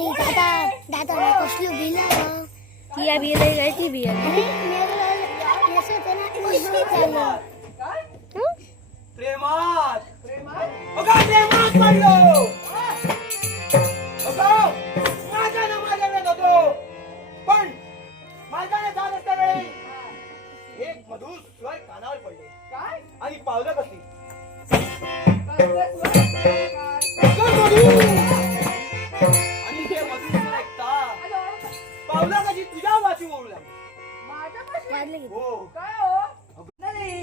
दादा कसली बिल ती या बिल आहे ती बिल प्रेमात प्रेमात पडलो माझा ना माझ्या वेळ होतो पण माझ्याने जात असता वेळी एक मधुर स्वर कानावर पडले काय आणि पावलं कसली आणि हे मधुर स्वर ऐकता पावलं कशी तुझ्या वाची ओळू लागली हो काय हो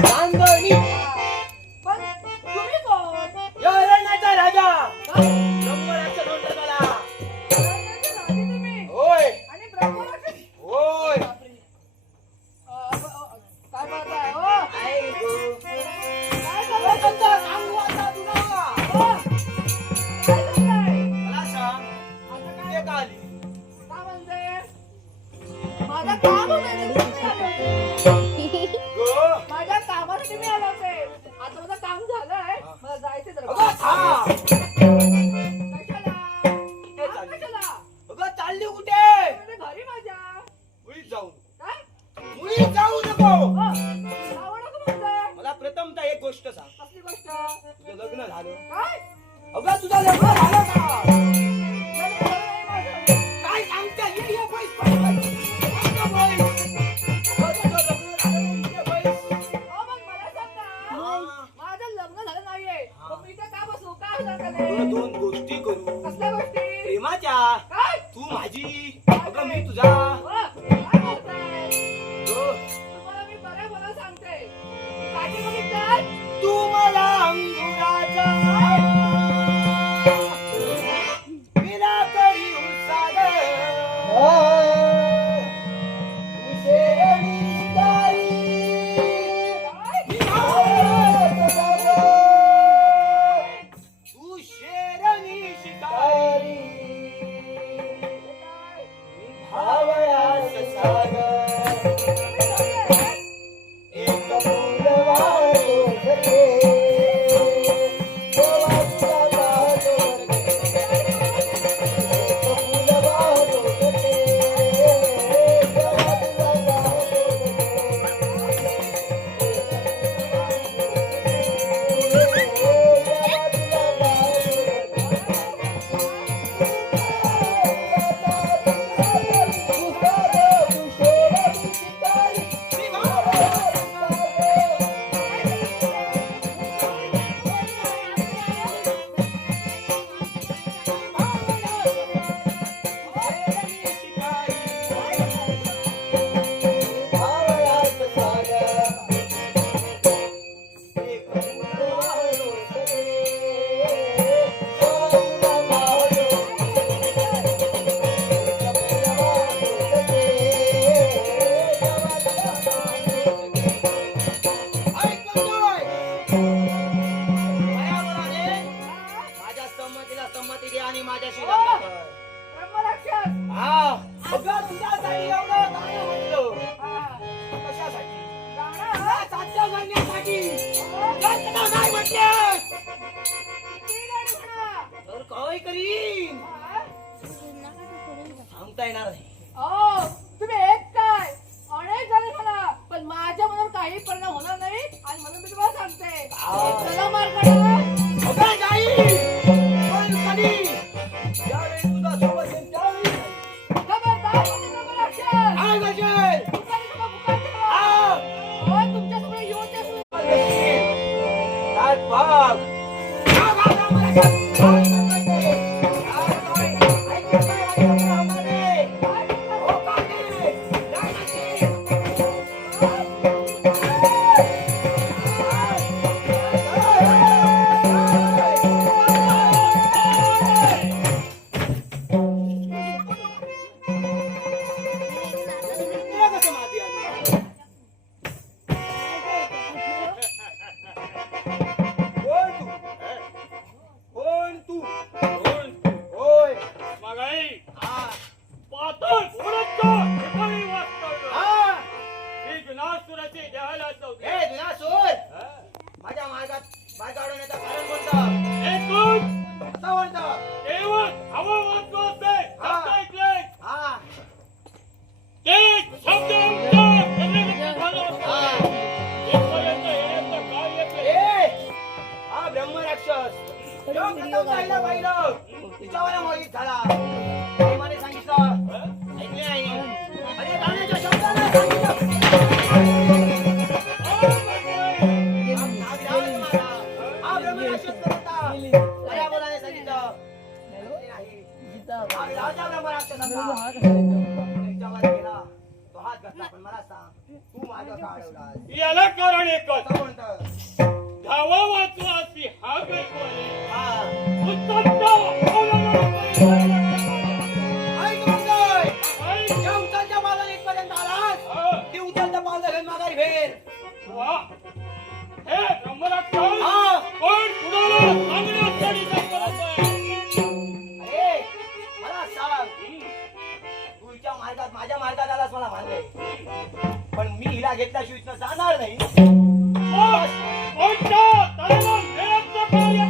चांदणी पण तुम्ही कोण? या अरण्याचा राजा ब्रह्मराक्षा दोंड झाला राजाचे राजे तुम्ही होय आणि ब्रह्मराक्षस? होय काय बोलताय हो? आई गो. काय मला करताय? कसं सांगू आता तुला हो? काय करताय? मला सांग आता ते काय का आली काय म्हणते? माझं काम होतं ते तुम्ही आले होते. गो माझ्या कामासाठी मी आले होते. आता माझं काम झालंय. मला जायचंय जरा. अगं थांब कशाला? कुठे काम चालली कशाला? अगं चालली कुठे म्हणजे घरी माझ्या. मुळीच जाऊ काय? मुळीच जाऊ नको हो? जावं नको म्हणताय? मला प्रथमतः एक गोष्ट सांग कसली गोष्ट? तुझं लग्न झालं काय? अगं तुझं लग्न झालं का लग्न झालं नाही माझं. काय सांगता ये पैस पैस तुझं लग्न झालं नाही ये पैस हो, मग मला सांगा. माझं लग्न झालं नाहीये. मग मी इथे का बसू? काय होणार का अगं नाही? दोन गोष्टी करू कसल्या गोष्टी? प्रेमाच्या काय? तू माझी अगं मी तुझा हो, काय बोलताय? गो, तुम्हाला मी बरं बोलायला सांगते. काठी बघितलं? तू मला अंगुराचा विना करी उसागर उशेरणी शिकारी तू शेरणी शिकारी भावयास सागर एक फूल वाढो सखे देवाचा वाढो एक फूल वाढो सखे देवाचा माझ्या संमतीला संमती दे आणि माझ्याशी लग्न कर. ब्रह्मराक्षस. हा अगं तुझ्यासाठी एवढं काय म्हटलं हा. कशासाठी गाणं? तुला साध्य करण्यासाठी लग्न नाही म्हटलेस किती गाणी म्हणा? तर काय करीन हा? सांगता येणार नाही अहो, तुम्ही एक काय अनेक गाणी म्हणा, पण माझ्या मनावर काही परिणाम होणार नाही आणि म्हणून मी तुम्हाला सांगते. चला मार काढा. अगं जाई पण कधी ज्यावेळी तुझा सोबत येईल त्यावेळी नाही. खबरदार तुम्ही ब्रह्मराक्षस. काय करशील? तुमच्या समोर बुकाल ठेवा. हा. अहो, तुमच्या समोर येऊन ते सुरू. त्यात भाग. भाग आला मला का? भाग करतोय. काय काय? ऐकत नाही माझ्या कामाने. हो का नाही? नाही नाही. तुला कसं माहिती आलं? कोण तू? कोण तू? होय. हा. हा. हे विनासूर. माझ्या मार्गात मार्ग अडवण्याचं कारण कोणतं? आता कोणतं? हा. त्याच्यावर गेला तो हात घातला पण मला सांग तू माझं का अडवलास याला कारण एकच असं म्हणतं धावा वाचवा अशी हा बेकवाले हा उत्तप्त ऐक म्हणतोय त्या उचलच्या मागाला इथपर्यंत आलास ती उचलच्या पावलं घेऊन माघारी भेर वा हे ब्रह्मराक्षस हा कोण कुणाला सांगण्यासाठी करत अरे मला सांग तू हिच्या मार्गात माझ्या मार्गात आलास मला मानलंय पण मी हिला घेतल्याशिवाय इथनं जाणार नाही कोणत्या तरुण मेळाचं कार्य